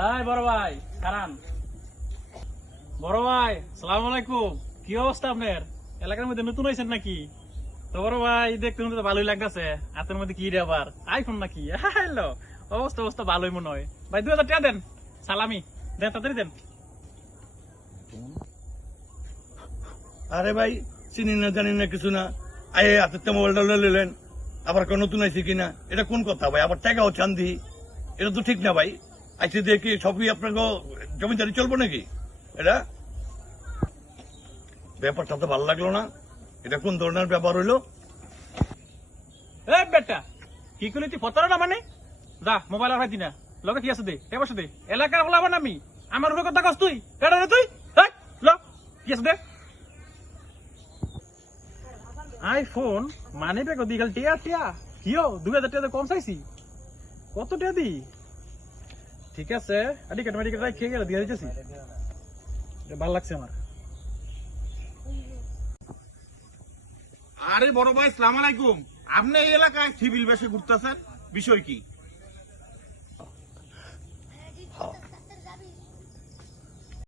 এই বড় ভাই কারান, বড় ভাই সালাম আলাইকুম। কি অবস্থা আপনার? এলাকার মধ্যে নতুন হয়েছেন নাকি? তো বড় ভাই দেখতে তো ভালোই লাগতেছে। হাতের মধ্যে কি রে আবার আইফোন নাকি? হ্যালো, অবস্থা অবস্থা ভালোই মনে হয়। ভাই 2000 টাকা দেন, সালামি দেন, তাড়াতাড়ি দেন। আরে ভাই চিনি না জানি না কিছু না, আয়ে হাতে মোবাইলটা নিলেন, আবার কোন নতুন আইছে কিনা, এটা কোন কথা ভাই? আবার টাকাও চান্দি, এটা তো ঠিক না ভাই। আইসি দেখি সবই আপনাকে জমিদারি চলবো নাকি? এটা ব্যাপারটা তো ভালো লাগলো না। এটা কোন ধরনের ব্যাপার হইলো? এই বেটা, কি করলি তুই? প্রতারণা মানে? যা মোবাইল আর হাতি না, লগে কি আছে দে, টেবা দে। এলাকার হলা মানে আমার উপরে কথা কস তুই? কেডা রে তুই? এই ল, কি আছে দে। আইফোন মানে বেগো দি খালি টিয়া টিয়া। কিও 2000 টাকা কম চাইছি? কত টাকা দি? ঠিক আছে, আদি কেটে রাখ খেয়ে গেল দিয়ে দিতেছি। ভালো লাগছে আমার। আরে বড় ভাই সালাম আলাইকুম। আপনি এই এলাকায় সিভিল বেশে ঘুরতেছেন, বিষয় কি? হ্যাঁ